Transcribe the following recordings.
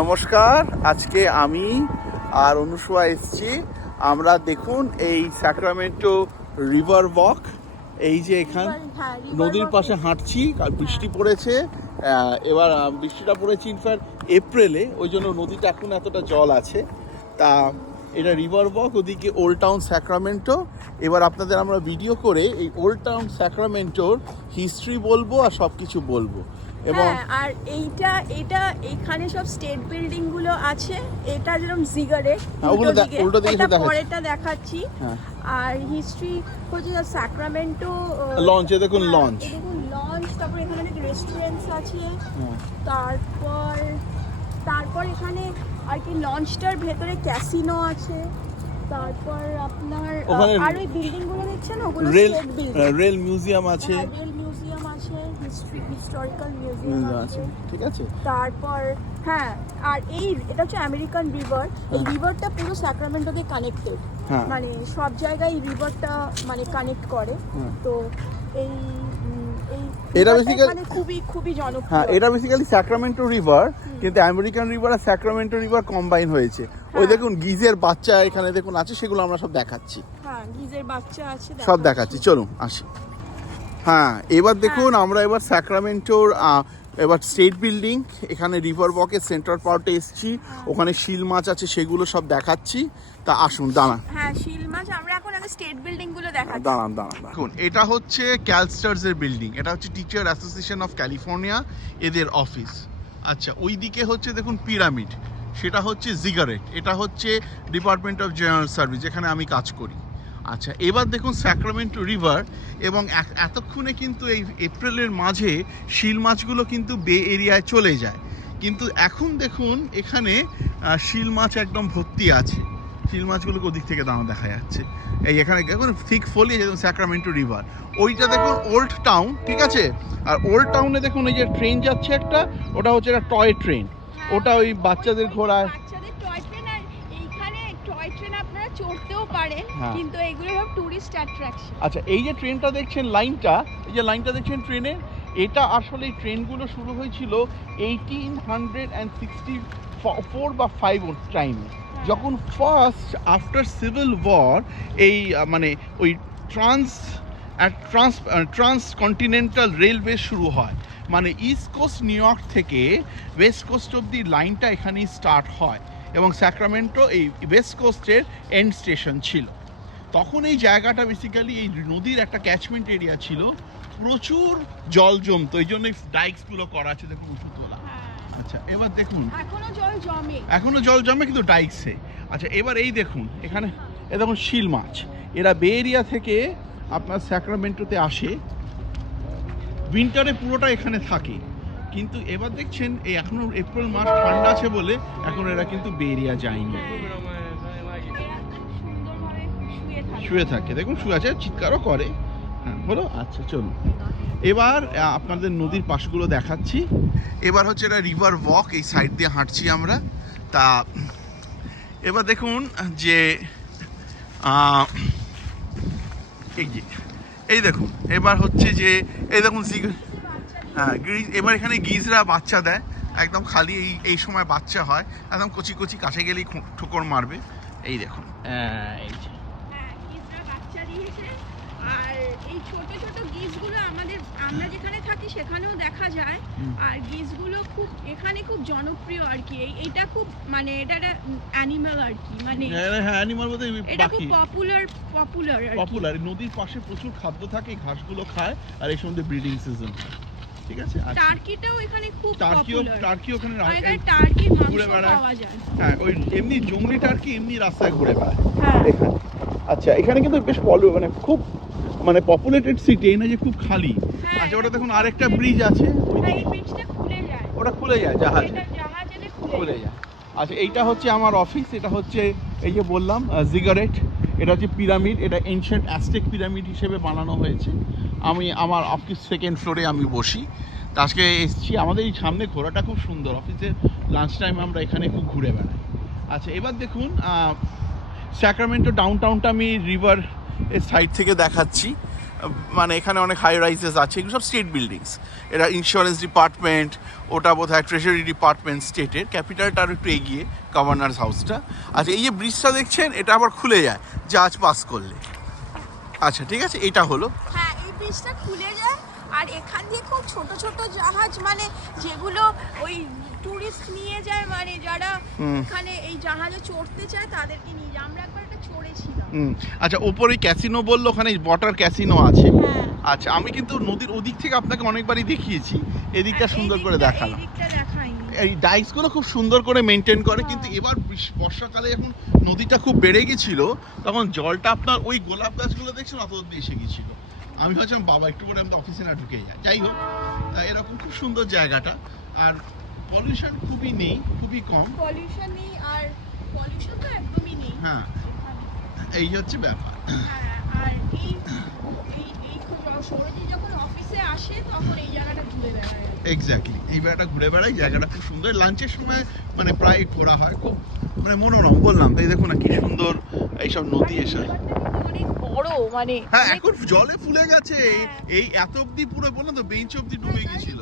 নমস্কার, আজকে আমি আর অনুসুয়া এসছি। আমরা দেখুন এই স্যাক্রামেন্টো রিভার ওয়াক, এই যে এখান নদীর পাশে হাঁটছি। আর বৃষ্টি পড়েছে, এবার বৃষ্টিটা পড়েছে ইনফ্যাক্ট এপ্রিলে, ওই জন্য নদীটা এখন এতটা জল আছে। তা এটা রিভার ওয়াক, ওদিকে ওল্ড টাউন স্যাক্রামেন্টো। এবার আপনাদের আমরা ভিডিও করে এই ওল্ড টাউন স্যাক্রামেন্টোর হিস্ট্রি বলবো আর সব কিছু বলবো। এবং আর এটা এখানে সব স্টেট বিল্ডিং গুলো আছে। এটা যেরকম জিগারেট, উল্টো দিকে পরেরটা দেখাচ্ছি। আর হিস্ট্রি হচ্ছে স্যাক্রামেন্টো লঞ্চ, দেখুন লঞ্চ, তারপর এখানে রেস্টুরেন্টস আছে। তারপর এখানে আর কি লঞ্চটার ভেতরে ক্যাসিনো আছে। তারপর আপনার আর ওই বিল্ডিং গুলো দেখছেন, ওগুলো স্টেট বিল্ডিং। রেল মিউজিয়াম আছে, হিস্টোরিক্যাল মিউজিয়াম আছে, ঠিক আছে। তারপর আর এটা হচ্ছে আমেরিকান রিভার। এই রিভারটা পুরো স্যাক্রামেন্টোকে কানেক্টেড, মানে সব জায়গায় রিভারটা মানে কানেক্ট করে। তো এটা বেসিক্যালি খুবই জনপ্রিয়। এটা বেসিক্যালি স্যাক্রামেন্টো রিভার, কিন্তু আমেরিকান রিভার আর স্যাক্রামেন্টো রিভার কম্বাইন হয়েছে। ওই দেখুন গিজের বাচ্চা এখানে দেখুন আছে, সেগুলো আমরা সব দেখাচ্ছি। গিজের বাচ্চা আছে, সব দেখাচ্ছি, চলুন আসি। এবার দেখুন আমরা এবার স্যাক্রামেন্টোর এবার স্টেট বিল্ডিং, এখানে রিভার ওয়াকের সেন্ট্রাল পার্টে এসেছি। ওখানে শিল মাছ আছে, সেগুলো সব দেখাচ্ছি। তা আসুন, দাঁড়ান। শিল মাছ আমরা এখন আগে স্টেট বিল্ডিং গুলো দেখাচ্ছি। দাঁড়ান। দেখুন এটা হচ্ছে ক্যালস্টার্স এর বিল্ডিং, এটা হচ্ছে টিচার অ্যাসোসিয়েশন অফ ক্যালিফোর্নিয়া, এদের অফিস। আচ্ছা, ওই দিকে হচ্ছে দেখুন পিরামিড, সেটা হচ্ছে জিগারেট, এটা হচ্ছে ডিপার্টমেন্ট অফ জেনারেল সার্ভিস, যেখানে আমি কাজ করি। আচ্ছা, এবার দেখুন স্যাক্রামেন্টো রিভার, এবং এতক্ষণে কিন্তু এই এপ্রিলের মাঝে শিল মাছগুলো কিন্তু বে এরিয়ায় চলে যায়, কিন্তু এখন দেখুন এখানে শিল মাছ একদম ভর্তি আছে। শিল মাছগুলোকে ওদিক থেকে দাঁড়ানো দেখা যাচ্ছে। এই এখানে দেখুন থিক ফলিয়েজ, দেখুন স্যাক্রামেন্টো রিভার। ওইটা দেখুন ওল্ড টাউন, ঠিক আছে। আর ওল্ড টাউনে দেখুন এই যে ট্রেন যাচ্ছে একটা, ওটা হচ্ছে একটা টয় ট্রেন, ওটা ওই বাচ্চাদের ঘোরায়। চড়তেও পারেন, কিন্তু এগুলো সব টুরিস্ট অ্যাট্রাকশন। আচ্ছা, এই যে ট্রেনটা দেখছেন, লাইনটা, এই যে লাইনটা দেখছেন ট্রেনের, এটা আসলে এই ট্রেনগুলো শুরু হয়েছিল 1864 বা 5 টাইমে, যখন ফার্স্ট আফটার সিভিল ওয়ার এই মানে ওই ট্রান্স কন্টিনেন্টাল রেলওয়ে শুরু হয়। মানে ইস্ট কোস্ট নিউ ইয়র্ক থেকে ওয়েস্ট কোস্ট অব্দি লাইনটা এখানেই স্টার্ট হয়, এবং স্যাক্রামেন্টো এই ওয়েস্ট কোস্টের এন্ড স্টেশন ছিল। তখন এই জায়গাটা বেসিক্যালি এই নদীর একটা ক্যাচমেন্ট এরিয়া ছিল, প্রচুর জল জমতো, এই জন্য ডাইকসগুলো করা আছে, দেখুন উঁচু তোলা। আচ্ছা, এবার দেখুন এখনো জল জমে কিন্তু ডাইকসে। আচ্ছা, এবার এই দেখুন এখানে এ দেখুন শিল মাছ, এরা বে এরিয়া থেকে আপনার স্যাক্রামেন্টোতে আসে, উইন্টারে পুরোটা এখানে থাকে। কিন্তু এবার দেখছেন এই এখনো এপ্রিল মাস ঠান্ডা আছে বলে এখন এরা কিন্তু বে এরিয়া যায়নি, শুয়ে থাকে। দেখুন শুয়ে আছে, চিৎকারও করে। বলো। আচ্ছা, চলুন এবার আপনাদের নদীর পাশগুলো দেখাচ্ছি। এবার হচ্ছে এটা রিভার ওয়াক, এই সাইড দিয়ে হাঁটছি আমরা। তা এবার দেখুন যে এই দেখুন, এবার হচ্ছে যে এই দেখুন এবার এখানে গিজরা বাচ্চা দেয়, একদম খালি এই সময় বাচ্চা হয়, একদম কচি কচি, কাছে গেলেই ঠোকর মারবে। এই দেখুন এই যে আর এই ছোট ছোট গিজগুলো আমরা যেখানে থাকি সেখানেও দেখা যায়। আর গিজগুলো এখানে খুব জনপ্রিয় আর কি। এটা খুব মানে এটা একটা অ্যানিমাল আর কি, মানে অ্যানিমাল বলতে এটা খুব পপুলার। নদীর পাশে প্রচুর খাদ্য থাকে, এই ঘাসগুলো খায়, আর এই সময় ব্রিডিং সিজন, ঠিক আছে। টার্কিটাও এখানে খুব টার্কি ওখানে টার্কি ঘুরে বেড়ায়, পাওয়া যায়। ওই এমনি জংলি টার্কি এমনি রাস্তায় ঘুরে বেড়ায় এখানে। আচ্ছা, এখানে কিন্তু বেশ মানে খুব মানে পপুলেটেড সিটি, এই না যে খুব খালি। আচ্ছা, ওটা দেখুন আরেকটা ব্রিজ আছে, ওটা খুলে যায়, জাহাজে খুলে যায়। আচ্ছা, এইটা হচ্ছে আমার অফিস, এটা হচ্ছে এই যে বললাম জিগারেট, এটা হচ্ছে পিরামিড, এটা এনশিয়েন্ট অ্যাজটেক পিরামিড হিসেবে বানানো হয়েছে। আমার অফিস সেকেন্ড ফ্লোরে আমি বসি। তা আজকে এসেছি, আমাদের এই সামনে ঘোরাটা খুব সুন্দর, অফিসে লাঞ্চ টাইম আমরা এখানে খুব ঘুরে বেড়াই। আচ্ছা, এবার দেখুন স্যাক্রামেন্টো ডাউন টাউনটা আমি রিভার এর সাইড থেকে দেখাচ্ছি। মানে এখানে অনেক হাই রাইজেস আছে, এগুলো সব স্টেট বিল্ডিংস। এটা ইন্স্যুরেন্স ডিপার্টমেন্ট, ওটা বোধহয় ট্রেজারি ডিপার্টমেন্ট স্টেটের, ক্যাপিটালটার একটু এগিয়ে গভর্নরস হাউসটা। আচ্ছা এই যে ব্রিজটা দেখছেন এটা আবার খুলে যায় জাহাজ পাস করলে। আচ্ছা ঠিক আছে, এটা হলো হ্যাঁ এই ব্রিজটা খুলে যায়, আর এখান দিয়ে খুব ছোট ছোট জাহাজ, মানে যেগুলো ওই টুরিস্ট নিয়ে যায়, মানে যারা এখানে এই জাহাজে চড়তে চায় তাদেরকে নিয়ে যায়। আমরা একবার এটা চড়েছিলাম। আচ্ছা ওপরে ক্যাসিনো বললো, ওখানে ওয়াটার ক্যাসিনো আছে। হ্যাঁ আচ্ছা আমি কিন্তু নদীর ওদিক থেকে আপনাকে অনেকবারই দেখিয়েছি, এদিকটা সুন্দর করে দেখালাম। এদিকটা দেখাইনি। এই ডাইকসগুলো খুব সুন্দর করে মেনটেন করে, হ্যাঁ। কিন্তু এবার বর্ষাকালে যখন নদীটা খুব বেড়ে গেছিল তখন জলটা আপনার ওই গোলাপ গাছগুলো দেখছেন অত অব্দি এসে গেছিল। আমি ভাবছিলাম বাবা একটু করে আমরা অফিসে না ঢুকে যাই। যাই হোক এরকম খুব সুন্দর জায়গাটা, আর পলিউশন খুবই নেই, খুবই কম। পলিউশন নেই, আর পলিউশন তো একদমই নেই। হ্যাঁ এই হচ্ছে ব্যাপার। হ্যাঁ, আর এই সৌরজিৎ যখন অফিসে আসে তখন এই জায়গাটা ঘুরে বেড়ায়। এক্স্যাক্টলি, এই জায়গাটা ঘুরে বেড়াই, জায়গাটা খুব সুন্দর। লাঞ্চের সময় মানে প্রায় ঘোরা হয়, খুব মানে মনোরম বললাম। তাই দেখুন না কি সুন্দর এইসব নদী এসে। অনেক বড়, মানে হ্যাঁ এখন জলে ফুলে গেছে, এই এত অব্দি পুরো বললাম তো বেঞ্চ অব্দি ডুবে গেছিল।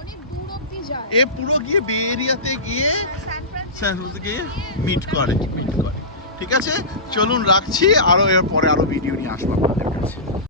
অনেক দূর অবধি যায়। এ পুরো গিয়ে বে এরিয়াতে গিয়ে সান ফ্রান্সিসকো স্যান ফ্রান্সিসকো গিয়ে মিট করে। ঠিক আছে চলুন রাখছি, আরো এর পরে আরো ভিডিও নিয়ে আসবো আপনাদের কাছে।